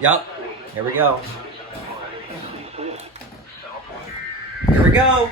Yup. Here we go. Here we go.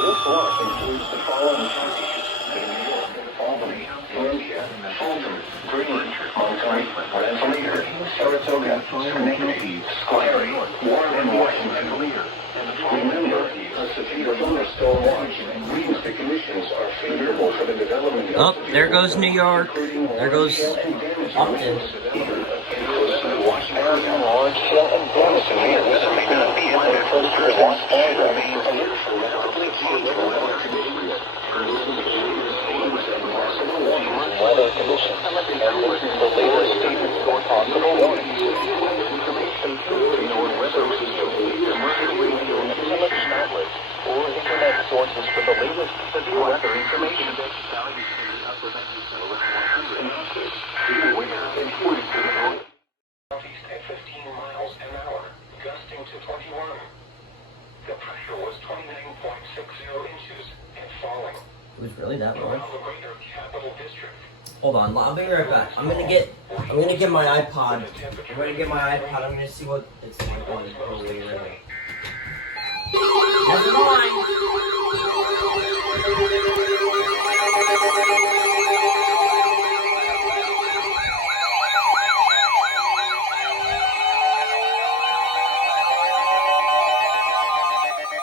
This loss includes the following counties: New York, Albany, Columbia, Fulton, Greenland, Montage, Rensselaer, Saratoga, Schenectady, Sclery, Warren, and Washington. Remember, a severe thunderstorm watch means the conditions are favorable for the development of there goes New York. There goes Upton. Watch area, large hail and damage severe weather may not be able to watch and remain alert for rapidly changing weather conditions. Possible warnings and weather conditions. And listen to the latest statements for possible warnings. Information through your weather radio, commercial radio, and television outlets, or internet sources for the latest severe weather information. Southeast at 15 miles an hour, gusting to 21. The pressure was 29.60 inches and falling. It was really that much. Around the greater capital district. Hold on, I'll be right back. I'm gonna get my iPod. I'm gonna see what it's like on the way there. Never mind.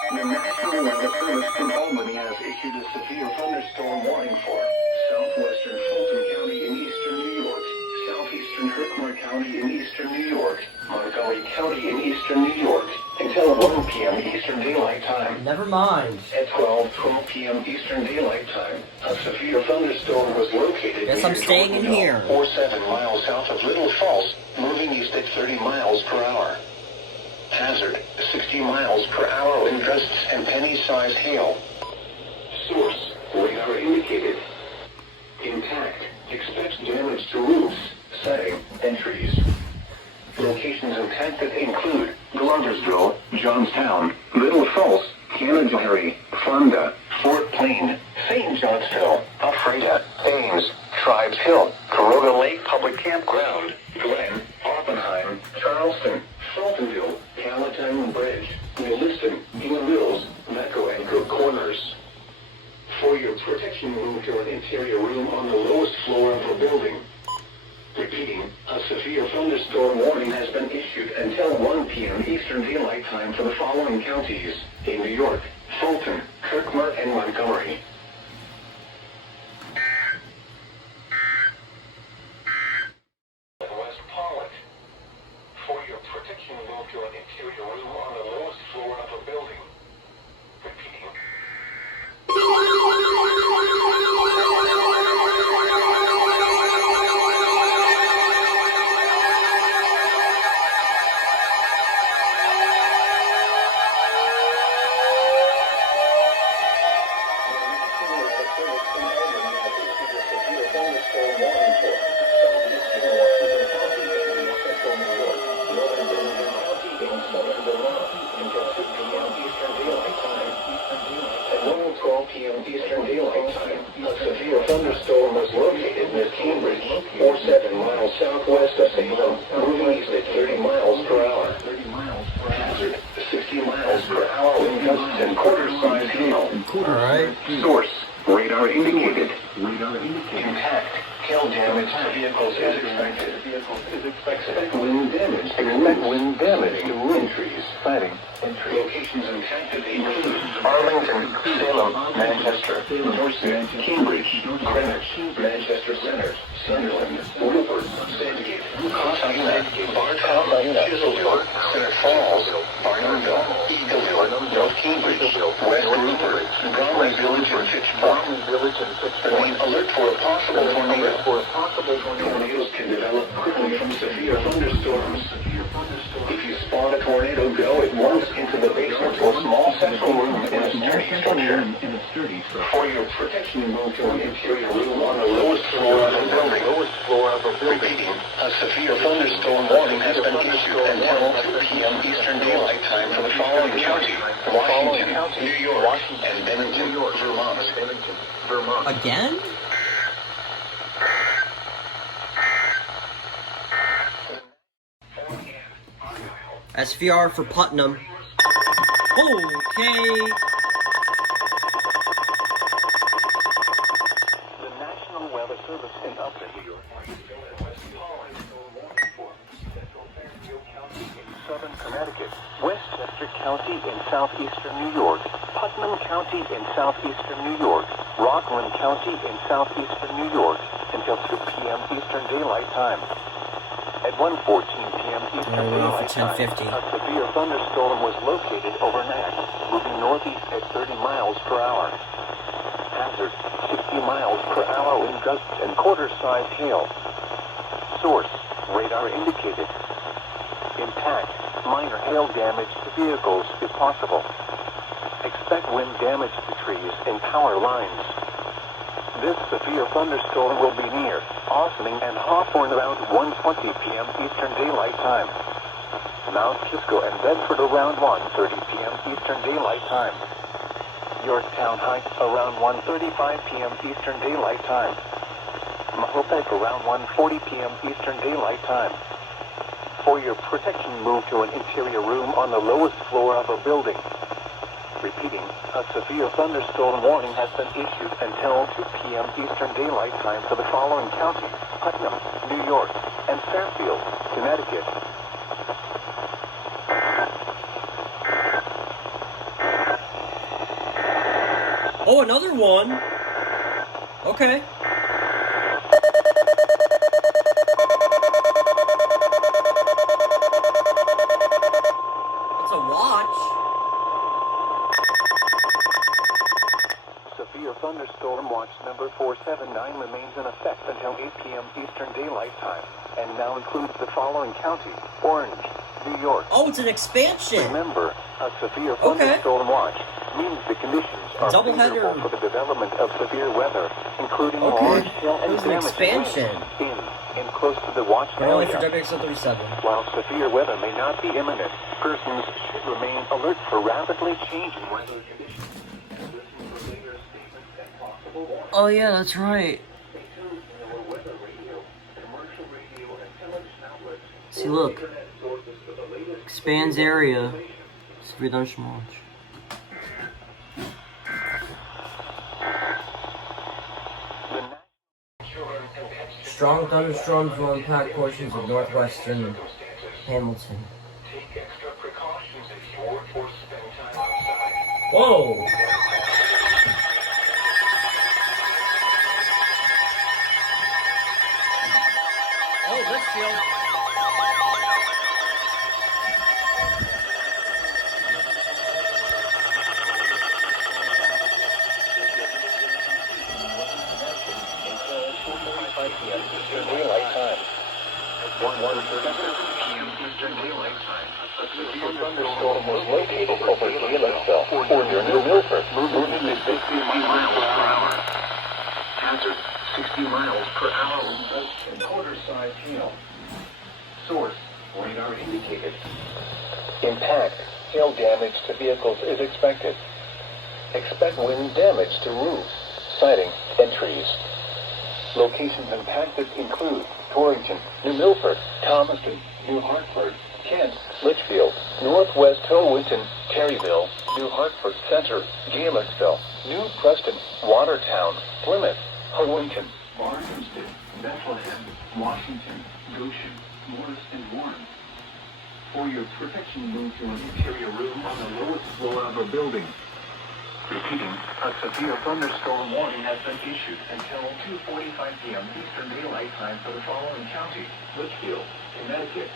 The National Weather Service from Albany has issued a severe thunderstorm warning for southwestern Fulton County in eastern New York, southeastern Herkimer County in eastern New York, Montgomery County in eastern New York, until 1 p.m. Eastern Daylight Time. Never mind. At 12 p.m. Eastern Daylight Time, a severe thunderstorm was located Guess I'm staying in here. 7 miles south of Little Falls, moving east at 30 miles per hour. Hazard, 60 miles per hour wind gusts and penny-sized hail. Source, radar indicated. Intact, expect damage to roofs, setting, and trees. Locations impacted include Gloversville, Johnstown, Little Falls, Canajoharie, Fonda, Fort Plain, St. Johnsville, Ephrata, Ames, Tribes Hill, Caroga Lake Public Campground, Glen, Oppenheim, Charleston, Fultonville, Palatine Bridge, Williston, Eagle Mills, Mecco, and Cook Corners. For your protection, move to an interior room on the lowest floor of the building. Repeating, a severe thunderstorm warning has been issued until 1 p.m. Eastern Daylight Time for the following counties in New York: Fulton, Herkimer, and Montgomery. West Pollock. For your protection, move to an interior room on the lowest floor of a building. Repeating. Eastern Daylight Time, a severe thunderstorm was located near Cambridge, 7 miles southwest of Salem, moving east at 30 miles per hour. Hazard, 60 miles per hour wind gusts and quarter-sized hail. Alright. Source, radar indicated. Impact, hail damage to vehicles is expected. Expect wind damage to wind trees. Sighting. Locations impacted include Arlington, Salem, Manchester, Dorset, Cambridge, Greenwich, Manchester Center, Sunderland, Woodford, Sandgate, Cossina, Bartow, Chiselville, Center Falls, Barnumville, Eagleville, North Cambridge, West Rupert, Bromley Village, and Fitchburg. Remain alert for a possible tornado. Tornadoes can develop quickly from severe thunderstorms. If you spot a tornado, go at once into the basement primary structure. For your protection, move to an interior room on the lowest floor of the building. Repeating, a severe thunderstorm warning has been issued until 2 p.m. Eastern Daylight Time for the following county: Washington, New York, and Bennington, Vermont. Again? SVR for Putnam. Okay. The National Weather Service in Upton, New York. Southern Connecticut, Westchester County in southeastern New York, Putnam County in southeastern New York, Rockland County in southeastern New York until 2 p.m. Eastern Daylight Time. At 1:14 p.m. Eastern Daylight Time, a severe thunderstorm was located over Nyack, moving northeast at 30 miles per hour. Hazard, 60 miles per hour wind gusts and quarter-sized hail. Source, radar indicated. Impact, minor hail damage to vehicles is possible. Expect wind damage to trees and power lines. This severe thunderstorm will be near Ossining and Hawthorne around 1:20 p.m. Eastern Daylight Time. Mount Kisco and Bedford around 1:30 p.m. Eastern Daylight Time. Yorktown Heights around 1:35 p.m. Eastern Daylight Time. Mahopek around 1:40 p.m. Eastern Daylight Time. For your protection, move to an interior room on the lowest floor of a building. Repeating, a severe thunderstorm warning has been issued until 2 p.m. Eastern Daylight Time for the following counties: Putnam, New York, and Fairfield, Connecticut. Oh, another one. Okay. It's a watch. Severe thunderstorm watch number 479 remains in effect until 8 p.m. Eastern Daylight Time, and now includes the following counties: Orange, New York. Oh, it's an expansion. Remember, a severe thunderstorm watch means the conditions are favorable for the development of severe weather, including large hail and damage expansion in and close to the watch only area. for WXO37. While severe weather may not be imminent, persons should remain alert for rapidly changing weather conditions. Oh yeah, that's right. See, look. Expands area. Severe thunderstorm watch. Strong thunderstorms will impact portions of northwestern Hamilton. Whoa! Oh, Litchfield. Eastern Daylight Time. 1:37 p.m. Eastern Daylight Time. A severe thunderstorm was located over Gaylesville or near New Milford, moving at 50 miles per hour. Hazard, 60 miles per hour wind gusts and quarter-sized hail. Source, radar indicated. Impact, hail damage to vehicles is expected. Expect wind damage to roofs, siding, and trees. Locations impacted include Torrington, New Milford, Thomaston, New Hartford, Kent, Litchfield, Northwest Howinton, Terryville, New Hartford Center, Gaylesville, New Preston, Watertown, Plymouth, Howinton, Barnstead, Bethlehem, Washington, Goshen, Morris, and Warren. For your protection, move to an interior room on the lowest floor of a building. Repeating, a severe thunderstorm warning has been issued until 2:45 p.m. Eastern Daylight Time for the following counties: Litchfield, Connecticut.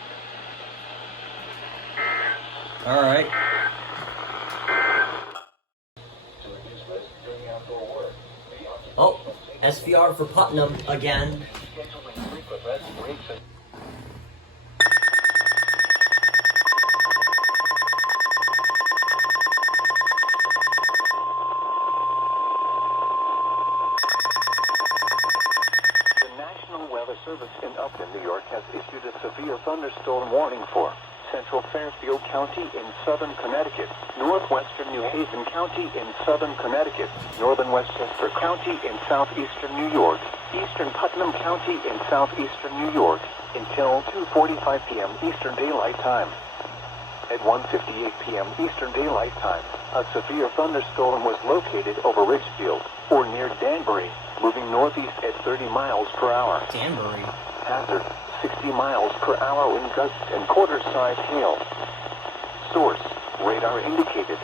All right. Oh, SVR for Putnam again. Weather Service in Upton, New York, has issued a severe thunderstorm warning for central Fairfield County in southern Connecticut, northwestern New Haven County in southern Connecticut, northern Westchester County in southeastern New York, eastern Putnam County in southeastern New York, until 2:45 p.m. Eastern Daylight Time. At 1:58 p.m. Eastern Daylight Time, a severe thunderstorm was located over Ridgefield, or near Danbury, moving northeast at 30 miles per hour. Danbury. Hazard, 60 miles per hour wind gusts and quarter-size hail. Source, radar indicated.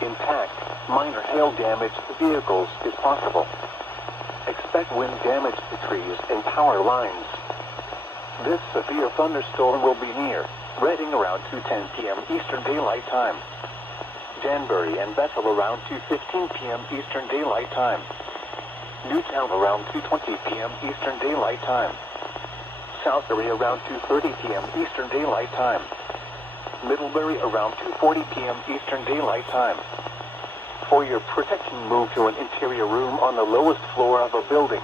Impact, minor hail damage to vehicles is possible. Expect wind damage to trees and power lines. This severe thunderstorm will be near Reading around 2:10 p.m. Eastern Daylight Time. Danbury and Bethel around 2:15 p.m. Eastern Daylight Time. Newtown around 2:20 p.m. Eastern Daylight Time. Southbury around 2:30 p.m. Eastern Daylight Time. Middlebury around 2:40 p.m. Eastern Daylight Time. For your protection, move to an interior room on the lowest floor of a building.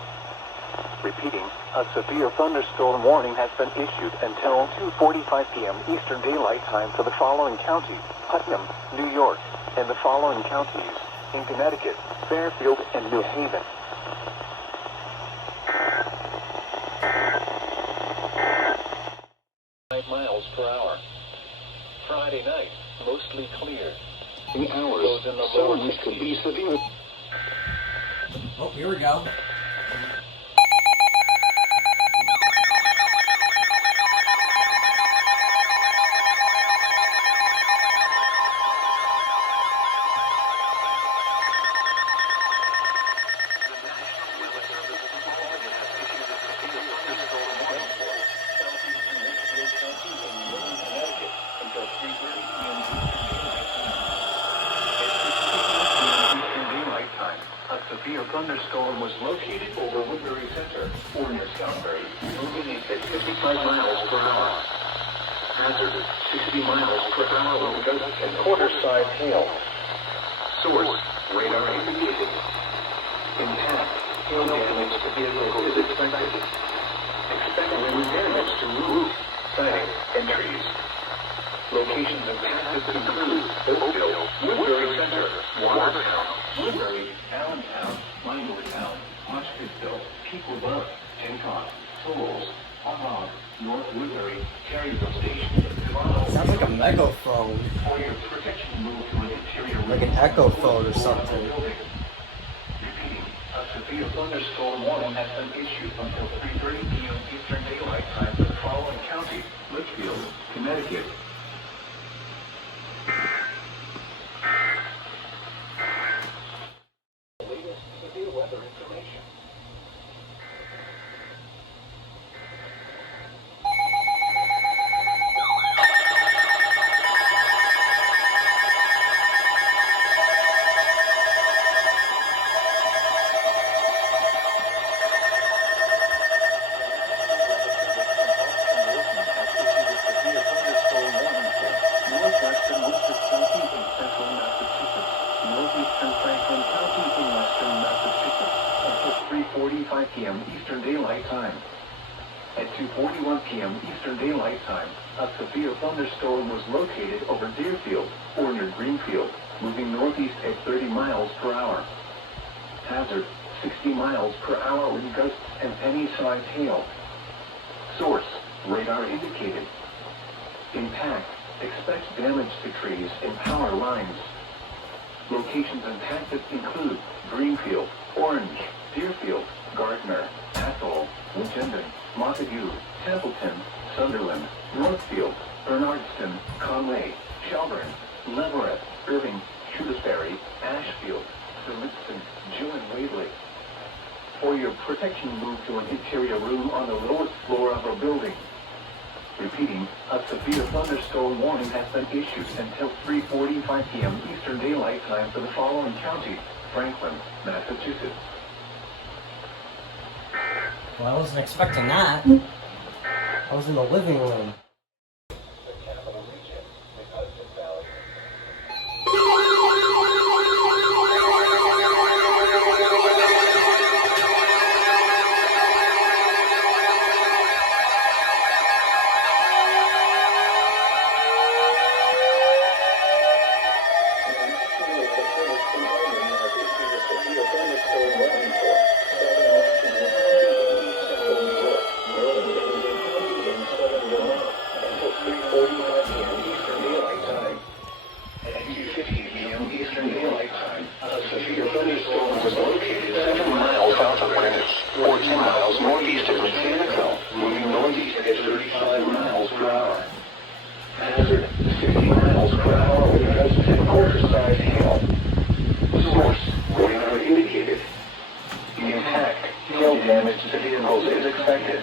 Repeating, a severe thunderstorm warning has been issued until 2:45 p.m. Eastern Daylight Time for the following counties: Putnam, New York, and the following counties in Connecticut: Fairfield and New Haven. 5 miles per hour. Friday night, mostly clear. The hours in the lower could be severe. Oh, here we go. Thunderstorm was located over Woodbury Center, or near Southbury, moving at 55 miles per hour. Hazard, 60 miles per hour wind gusts and quarter-size hail. Source, radar indicated. Impact, hail damage to vehicles is expected. Expect wind damage to roofs, siding, and trees. Locations impacted include Oakville, Woodbury Center, Watertown, Woodbury, Allentown, Minortown, Hodgkinsville, Pequot, Tincock, Souls, Hawthorne, North Woodbury, Terryville Station, Toronto. Sounds like a megaphone. For your protection, move to an interior Like an echo phone or something. Repeating, a severe thunderstorm warning has been issued until 3:30 p.m. Eastern Daylight Time for the following counties: Litchfield, Connecticut. Latest severe weather information. P.m. Eastern Daylight Time. At 2:41 p.m. Eastern Daylight Time, a severe thunderstorm was located over Deerfield, or near Greenfield, moving northeast at 30 miles per hour. Hazard, 60 miles per hour wind gusts and penny-sized hail. Source, radar indicated. Impact, expect damage to trees and power lines. Locations impacted include Greenfield, Orange, Deerfield, Gardner, Athol, Winchendon, Montague, Templeton, Sunderland, Northfield, Bernardston, Conway, Shelburne, Leverett, Irving, Shrewsbury, Ashfield, Sir Jew and Waverly. For your protection, move to an interior room on the lowest floor of a building. Repeating, a severe thunderstorm warning has been issued until 3:45 p.m. Eastern Daylight Time for the following counties: Franklin, Massachusetts. Well, I wasn't expecting that. I was in the living room. 35 miles per hour. Hazard, 60 miles per hour with gusts and quarter-size hail. Source, radar indicated. Impact, hail damage to vehicles is expected.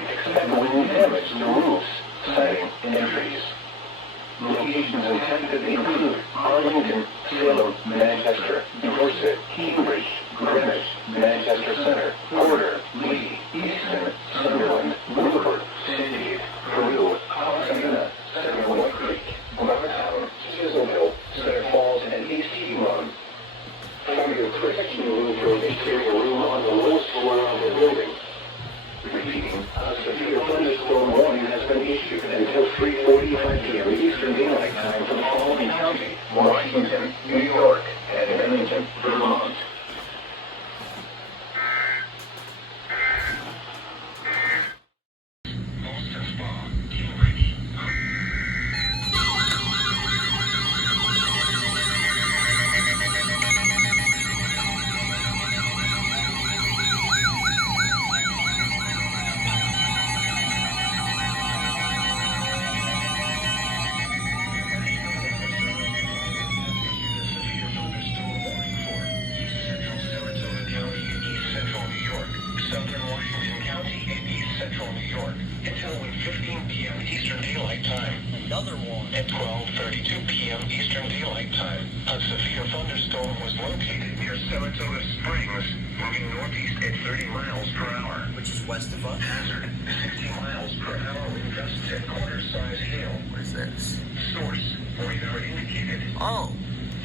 Expect wind damage to roofs, siding, and trees. Locations intended include Arlington, Salem, Manchester, Dorset, Cambridge, Greenwich, Manchester Center, Porter, Lee, Easton, Sunderland, Woodford, Sandy, Peru, Pasadena, Central White Creek, Martown, Chisholmville, Center Falls, and East Piedmont. For your protection room for an interior room on the lowest floor of the building. Repeating, a severe thunderstorm warning has been issued until 3:45 p.m. Eastern Daylight Time for the following counties: Washington, New York, and Bennington, Vermont. Another one. At 12:32 p.m. Eastern Daylight Time, a severe thunderstorm was located near Saratoga Springs, moving northeast at 30 miles per hour. Which is west of us. Hazard, 60 miles per hour with gusts and quarter-size hail. What is this? Source, radar indicated. Oh.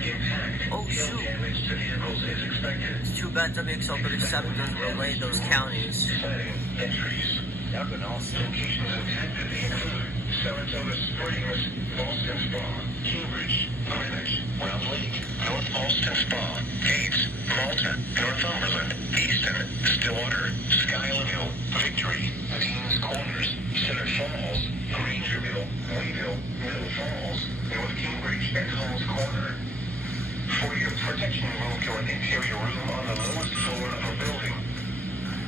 Impact, Oh, hail shoot. damage to vehicles is expected. It's too bad WXL 37 doesn't relay those counties. Siding and trees. That would been awesome. Locations intended include Saratoga Springs, Boston Spa, Cambridge, Greenwich, Round Lake, North Boston Spa, Gates, Malta, Northumberland, Easton, Stillwater, Skylaville, Victory, Dean's Corners, Center Falls, Grangerville, Wayville, Middle Falls, North Cambridge, and Hall's Corner. For your protection, move to an interior room on the lowest floor of a building.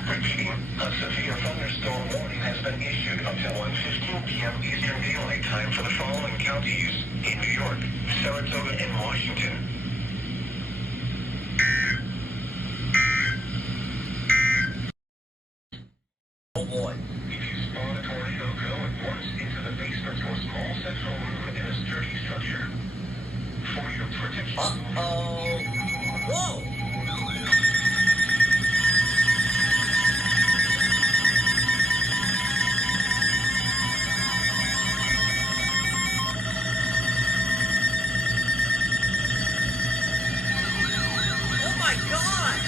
Repeating, a severe thunderstorm warning has been issued until 1:15 p.m. Eastern Daylight Time for the following counties in New York, Saratoga, and Washington. Oh boy. If you spot a tornado, go at once into the basement to a small central room in a sturdy structure. For your protection... Uh-oh. Whoa! Oh my God!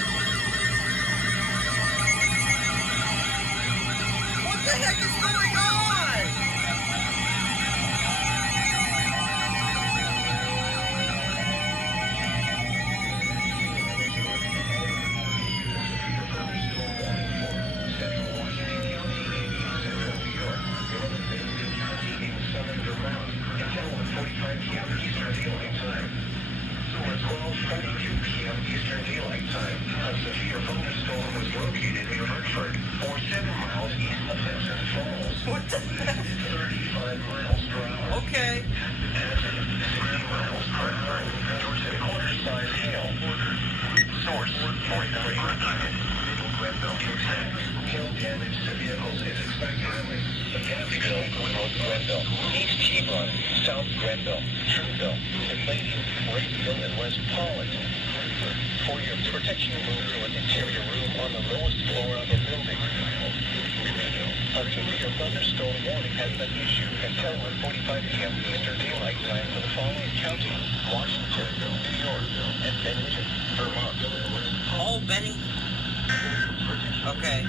What the heck is going on? What the heck? 35 miles per hour. Okay. 60 miles per hour. Dorset quarter-size hail. Source, 43 indicated. Grenville, Impact. Hail damage to vehicles is expected. Gansville, North Grenville. East Hebron, South Grenville, Trimville, Lady, Rayfield, and West Pollock. For your protection, move to an interior room on the lowest floor of a building. A severe thunderstorm warning has been issued until 1:45 p.m. Eastern Daylight Time for the following counties: Washington, New York, and Bennington, Vermont. Oh, Benny. Okay.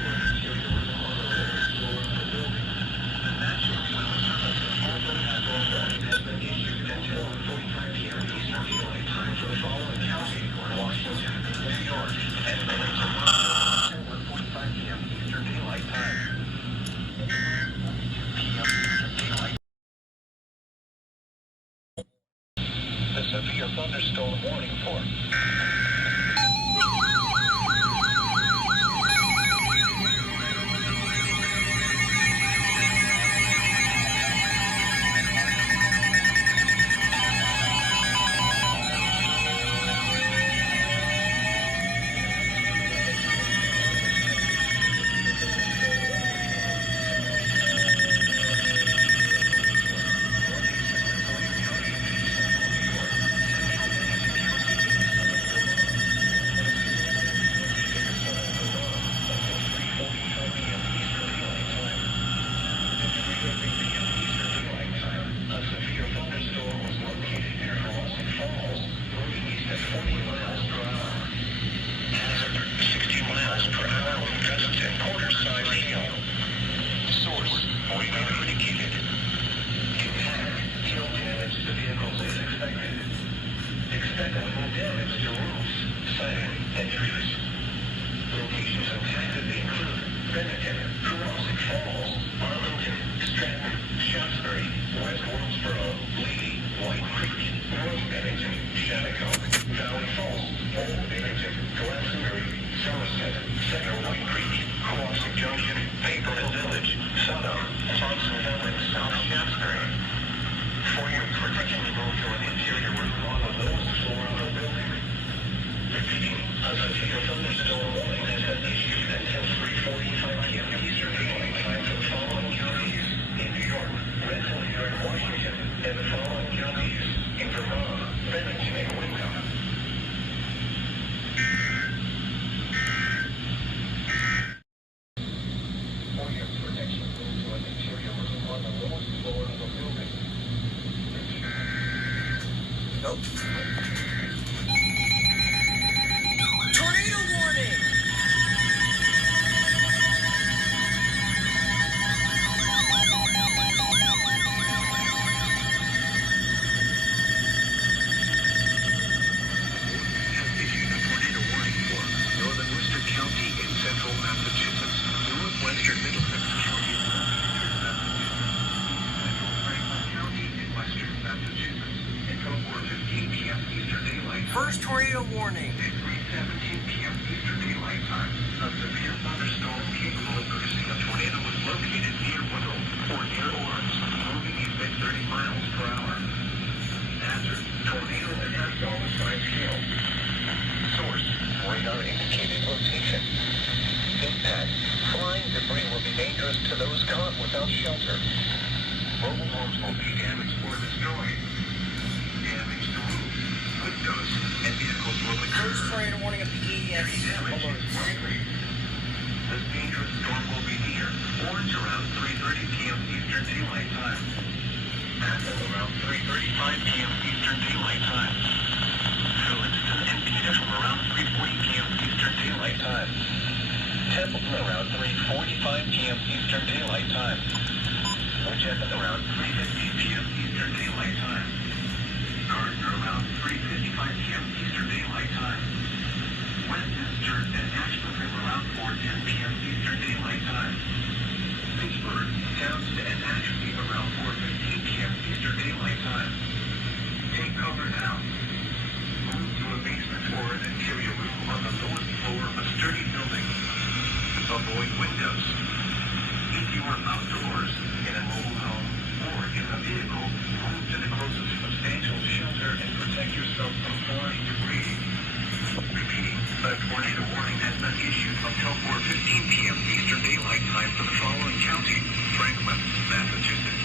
The severe thunderstorm warning for Crossing Falls, Arlington, Stratton, Shaftesbury, West Wilkesboro, Lady, White Creek, North Bennington, Shattuck, Valley Falls, Old Bennington, Glastonbury, Somerset, Center White Creek, Crossing Junction, Papermill Village, Sodom, Thompson Village, South Shaftesbury. For your protection, move to an interior room on the lowest floor of the building. Repeating, a severe thunderstorm warning has been issued until 3:45 p.m. Eastern Daylight Time for the following counties in New York, Rensselaer, and Washington, and the following counties in Vermont, Bennington, and Wyndham. For your protection, move to an interior room on the lowest floor of the building. Nope. Tornado warning! Issued a tornado warning for northern Worcester County in central Massachusetts, northwestern Middlesex County, central Franklin County in western Massachusetts, until 4:15 p.m. Eastern Daylight Time. First tornado warning. At 3:17 p.m. Eastern Daylight Time, a severe thunderstorm capable of producing a tornado was located near Woodall or near Orange, moving east at 30 miles per hour. Hazard, tornado and asphalt size scale. Source, radar indicated location. Impact, flying debris will be dangerous to those caught without shelter. Mobile homes will be damaged or destroyed. Damage to roofs, windows, and vehicles will occur. First tornado warning of the EAS Damage alert. is likely. This dangerous storm will be near Orange around 3:30 p.m. Eastern Daylight Time. Apple around 3:35 p.m. Eastern Daylight Time. Phillipston and Petersham around 3:40 p.m. Eastern Daylight Time. Templeton around 3:45 p.m. Eastern Daylight Time. Winchester around 3:50 p.m. Eastern Daylight Time. Gardner around 3:55 p.m. Eastern Daylight Time. Westminster and Ashburnham around 4:10 p.m. Eastern Daylight Time. Pittsburgh, Townsend, and Ashby around 4:15 p.m. Eastern Daylight Time. Take cover now. Move to a basement or an interior room on the lowest floor of a sturdy building. Avoid windows. If you are outdoors, in a mobile home, or in a vehicle, move to the closest substantial shelter and protect yourself from flying debris. Repeating, a tornado warning has been issued until 4:15 p.m. Eastern Daylight Time for the following county: Franklin, Massachusetts,